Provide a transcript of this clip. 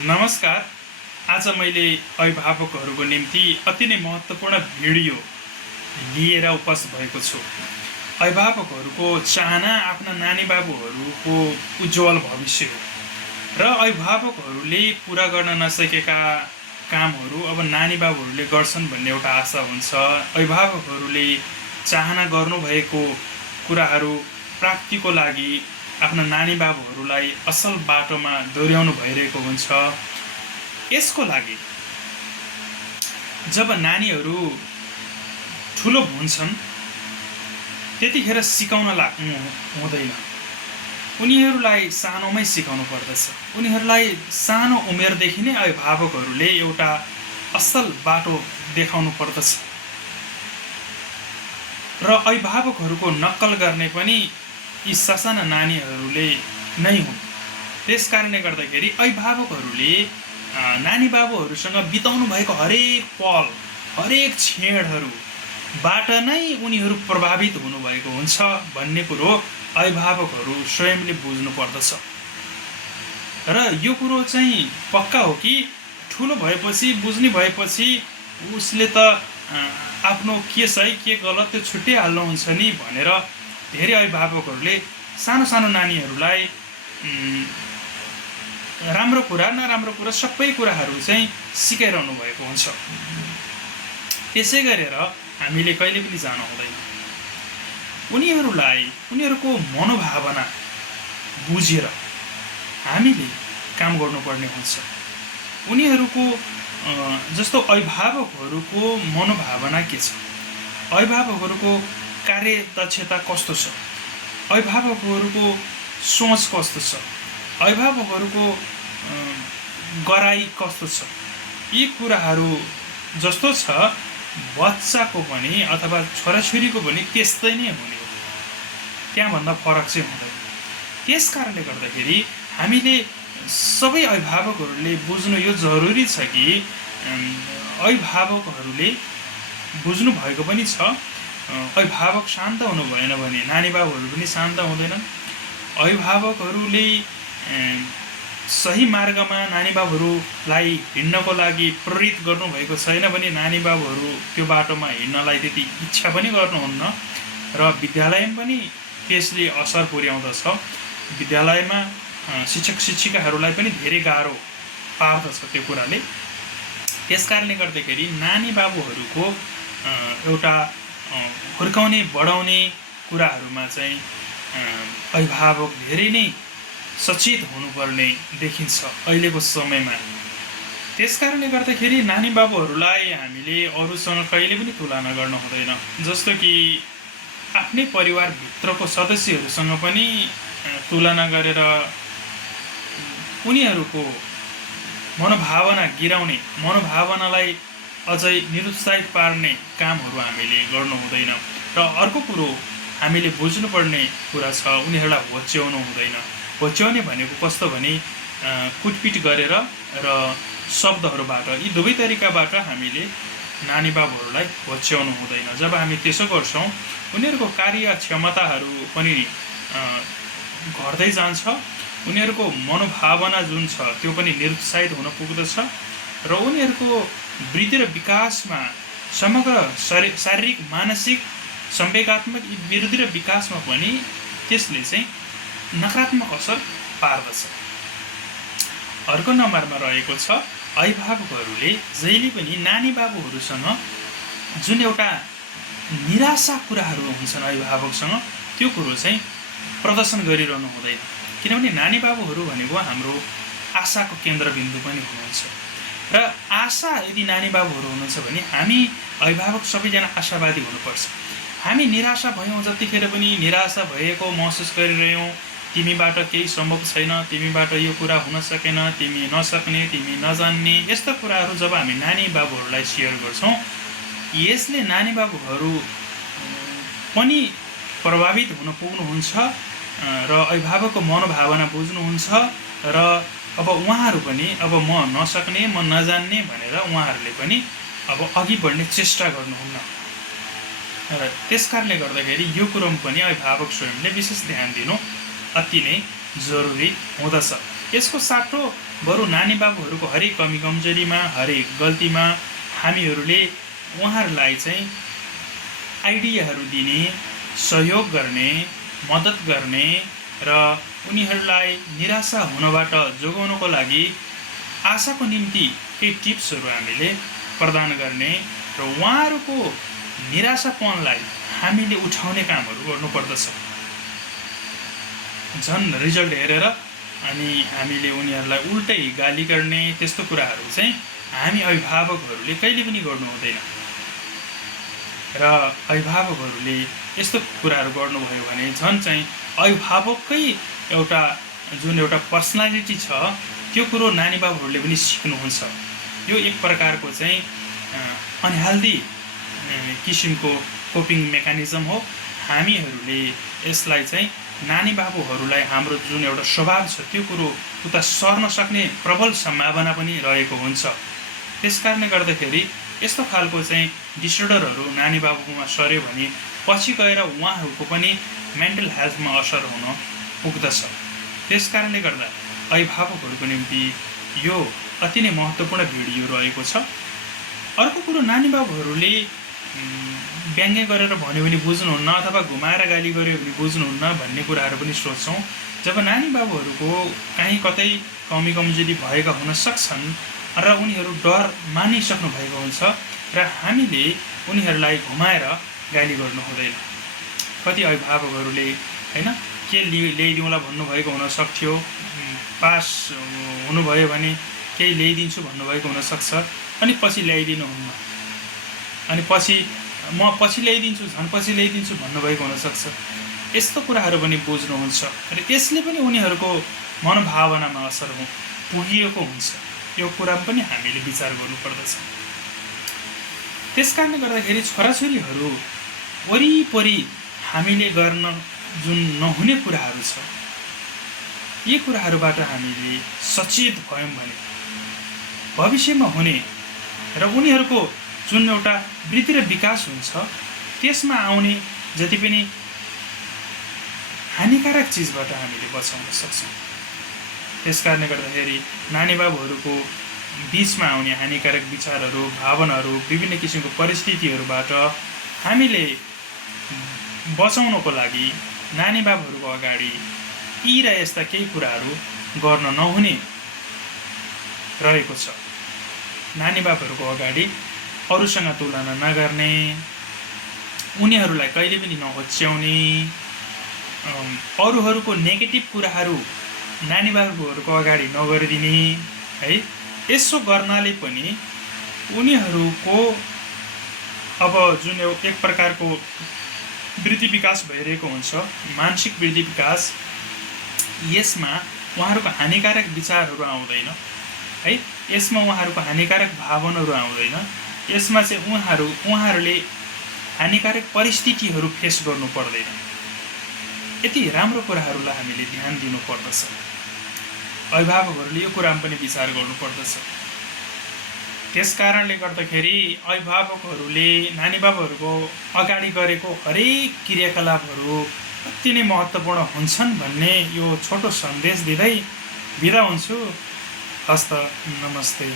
नमस्कार। आज मैले अभिभावकहरूको निम्ति अति नै महत्त्वपूर्ण भिडियो लिएर उपस्थित भएको छु। अभिभावकहरूको चाहना आफ्ना नानी बाबुहरूको उज्जवल भविष्य हो र अभिभावकहरूले पूरा गर्न नसकेका कामहरू अब नानी बाबुहरूले गर्छन् भन्ने एउटा आशा हुन्छ। अभिभावकहरूले चाहना गर्नुभएको कुराहरू प्राप्तिको लागि आफ्ना नानी बाबुहरूलाई असल बाटोमा दोहोर्याउनु भइरहेको हुन्छ। यसको लागि जब नानीहरू ठुलो हुन्छन् त्यतिखेर सिकाउन हुँदैन, उनीहरूलाई सानोमै सिकाउनु पर्दछ। उनीहरूलाई सानो उमेरदेखि नै अभिभावकहरूले एउटा असल बाटो देखाउनु पर्दछ र अभिभावकहरूको नक्कल गर्ने पनि यी ससाना नानीहरूले नै हुन्। त्यस कारणले गर्दाखेरि अभिभावकहरूले नानी बाबुहरूसँग बिताउनु भएको हरेक पल, हरेक क्षणहरूबाट नै उनीहरू प्रभावित हुनुभएको हुन्छ भन्ने कुरो अभिभावकहरू स्वयंले बुझ्नु पर्दछ। र यो कुरो चाहिँ पक्का हो कि ठुलो भएपछि, बुझ्ने भएपछि उसले त आफ्नो के सही के गलत त्यो छुट्याइहाल्नुहुन्छ नि भनेर धेरै अभिभावकहरूले सानो सानो नानीहरूलाई राम्रो कुरा नराम्रो कुरा सबै कुराहरू चाहिँ सिकाइरहनु भएको हुन्छ। त्यसै गरेर हामीले कहिले पनि जानु हुँदैन। उनीहरूलाई उनीहरूको मनोभावना बुझेर हामीले काम गर्नुपर्ने हुन्छ। उनीहरूको जस्तो अभिभावकहरूको मनोभावना के छ, अभिभावकहरूको कार्यदक्षता कस्तो छ, अभिभावकहरूको सोच कस्तो छ, अभिभावकहरूको गराई कस्तो छ, यी कुराहरू जस्तो छ बच्चाको पनि अथवा छोराछोरीको पनि त्यस्तै नै हुने हो, त्यहाँभन्दा फरक चाहिँ हुँदैन। त्यस कारणले गर्दाखेरि हामीले सबै अभिभावकहरूले बुझ्नु यो जरुरी छ कि अभिभावकहरूले बुझ्नु भएको पनि छ अभिभावक शान्त हुनु भएन भने नानी बाबुहरू पनि शान्त हुँदैनन्। अभिभावकहरूले सही मार्गमा नानी बाबुहरूलाई हिँड्नको लागि प्रेरित गर्नुभएको छैन भने नानी बाबुहरू त्यो बाटोमा हिँड्नलाई त्यति इच्छा पनि गर्नुहुन्न र विद्यालयमा पनि त्यसले असर पुर्याउँदछ। विद्यालयमा शिक्षक शिक्षिकाहरूलाई पनि धेरै गाह्रो पार्दछ त्यो कुराले। त्यस कारणले गर्दाखेरि नानी बाबुहरूको एउटा हुर्काउने बढाउने कुराहरूमा चाहिँ अभिभावक धेरै नै सचेत हुनुपर्ने देखिन्छ अहिलेको समयमा। त्यस कारणले गर्दाखेरि नानी बाबुहरूलाई हामीले अरूसँग कहिले पनि तुलना गर्न हुँदैन। जस्तो कि आफ्नै परिवारभित्रको सदस्यहरूसँग पनि तुलना गरेर उनीहरूको मनोभावना गिराउने, मनोभावनालाई अझै निरुत्साहित पार्ने कामहरू हामीले गर्नु हुँदैन। र अर्को कुरो हामीले बुझ्नुपर्ने कुरा छ, उनीहरूलाई होच्याउनु हुँदैन। होच्याउने भनेको कस्तो भने कुटपिट गरेर र शब्दहरूबाट, यी दुवै तरिकाबाट हामीले नानी बाबुहरूलाई होच्याउनु हुँदैन। जब हामी त्यसो गर्छौँ उनीहरूको कार्य क्षमताहरू पनि घट्दै जान्छ, उनीहरूको मनोभावना जुन छ त्यो पनि निरुत्साहित हुन पुग्दछ र उनीहरूको वृद्धि र विकासमा समग्र शारीरिक, मानसिक, संवेगात्मक वृद्धि र विकासमा पनि त्यसले चाहिँ नकारात्मक असर पार्दछ। अर्को नम्बरमा रहेको छ अभिभावकहरूले जहिले पनि नानी बाबुहरूसँग जुन एउटा निराशा कुराहरू हुन्छन् अभिभावकसँग त्यो कुरो चाहिँ प्रदर्शन गरिरहनु हुँदैन। किनभने नानी बाबुहरू भनेको हाम्रो आशाको केन्द्रबिन्दु पनि हुनुहुन्छ र आशा यदि नानी बाबुहरू हुनुहुन्छ भने हामी अभिभावक सबैजना आशावादी हुनुपर्छ। हामी निराशा भयौँ जतिखेर पनि निराशा भएको महसुस गरिरह्यौँ, तिमीबाट केही सम्भव छैन, तिमीबाट यो कुरा हुन सकेन, तिमी नसक्ने, तिमी नजान्ने, यस्ता कुराहरू जब हामी नानी बाबुहरूलाई सेयर गर्छौँ यसले नानी बाबुहरू पनि प्रभावित हुन पुग्नुहुन्छ र अभिभावकको मनोभावना बुझ्नुहुन्छ र अब उहाँहरू पनि अब म नसक्ने, म नजान्ने भनेर उहाँहरूले पनि अब अघि बढ्ने चेष्टा गर्नुहुन्न। र त्यस कारणले गर्दाखेरि यो कुरोमा पनि अभिभावक स्वयंले विशेष ध्यान दिनु अति नै जरुरी हुँदछ। यसको साटो बरु नानी बाबुहरूको हरेक कमी कमजोरीमा, हरेक गल्तीमा हामीहरूले उहाँहरूलाई चाहिँ आइडियाहरू दिने, सहयोग गर्ने, मद्दत गर्ने र उनीहरूलाई निराशा हुनबाट जोगाउनको लागि आशाको निम्ति केही टिप्सहरू हामीले प्रदान गर्ने र उहाँहरूको निराशापनलाई हामीले उठाउने कामहरू गर्नुपर्दछ। झन् रिजल्ट हेरेर अनि हामीले उनीहरूलाई उल्टै गाली गर्ने त्यस्तो कुराहरू चाहिँ हामी अभिभावकहरूले कहिले पनि गर्नु हुँदैन। र अभिभावकहरूले यस्तो कुराहरू गर्नुभयो भने झन् चाहिँ अभिभावककै जुन एउटा पर्सनालिटी छ त्यो कुरो नानी बाबुहरूले पनि सिक्नुहुन्छ। यो एक प्रकारको चाहिँ अनहेल्दी किसिमको कोपिङ मेकानिजम हो। हामीहरूले यसलाई चाहिँ नानी बाबुहरूलाई हाम्रो जुन एउटा स्वभाव छ त्यो कुरो उता सर्न सक्ने प्रबल सम्भावना पनि रहेको हुन्छ। त्यसकारणले गर्दाखेरि यस्तो खालको चाहिँ डिसअर्डरहरू नानी बाबुकोमा सर्यो भने पछि गएर उहाँहरूको पनि मेन्टल हेल्थमा असर हुन पुग्दछ। त्यसकारणले गर्दा अभिभावकहरूको निम्ति यो अति नै महत्त्वपूर्ण भिडियो रहेको छ। अर्को कुरो, नानी बाबुहरूले व्यङ्ग्य गरेर भन्यो भने बुझ्नुहुन्न अथवा घुमाएर गाली गर्यो भने बुझ्नुहुन्न भन्ने कुराहरू पनि सोच्छौँ। जब नानी बाबुहरूको काहीँ कतै कमी कमजोरी भएका हुन सक्छन् र उनीहरू डर मानिसक्नु भएको हुन्छ र हामीले उनीहरूलाई घुमाएर गाली गर्नु हुँदैन। कति अभिभावकहरूले होइन के ल्याइदिउँला भन्नुभएको हुनसक्थ्यो, पास हुनुभयो भने केही ल्याइदिन्छु भन्नुभएको हुनसक्छ, अनि पछि ल्याइदिनुहुन्न, अनि पछि म पछि ल्याइदिन्छु झन् पछि ल्याइदिन्छु भन्नुभएको हुनसक्छ। यस्तो कुराहरू पनि बुझ्नुहुन्छ र यसले पनि उनीहरूको मनोभावनामा असर पुगिएको हुन्छ। यो कुरा पनि हामीले विचार गर्नुपर्दछ। त्यसकारणले गर्दाखेरि छोराछोरीहरू वरिपरि हामीले गर्न जुन नहुने कुराहरू छ यी कुराहरूबाट हामीले सचेत भयौँ भने भविष्यमा हुने र उनीहरूको जुन एउटा वृद्धि र विकास हुन्छ त्यसमा आउने जति पनि हानिकारक चिजबाट हामीले बचाउन सक्छौँ। त्यसकारणले गर्दाखेरि नानी बाबुहरूको बिचमा आउने हानिकारक विचारहरू, भावनाहरू, विभिन्न किसिमको परिस्थितिहरूबाट हामीले बचाउनको लागि नानी बाबुहरूको अगाडि यी र यस्ता केही कुराहरू गर्न नहुने रहेको छ। नानी बाबुहरूको अगाडि अरूसँग तुलना नगर्ने, उनीहरूलाई कहिले पनि नहोच्याउने, अरूहरूको नेगेटिभ कुराहरू नानी बाबुहरूको अगाडि नगरिदिने है। यसो गर्नाले पनि उनीहरूको अब जुन एक प्रकारको वृद्धि विकास भइरहेको हुन्छ, मानसिक वृद्धि विकास, यसमा उहाँहरूको हानिकारक विचारहरू आउँदैन है, यसमा उहाँहरूको हानिकारक भावनाहरू आउँदैन। यसमा चाहिँ उहाँहरूले हानिकारक परिस्थितिहरू फेस गर्नु पर्दैन। यति राम्रो कुराहरूलाई हामीले ध्यान दिनुपर्दछ। अभिभावकहरूले यो कुरामा पनि विचार गर्नुपर्दछ। त्यसकारणले गर्दाखेरि अभिभावकहरूले नानी बाबुहरूको अगाडि गरेको हरेक क्रियाकलापहरू अति नै महत्त्वपूर्ण हुन्छन् भन्ने यो छोटो सन्देश दिँदै बिदा हुन्छु। हस्त, नमस्ते।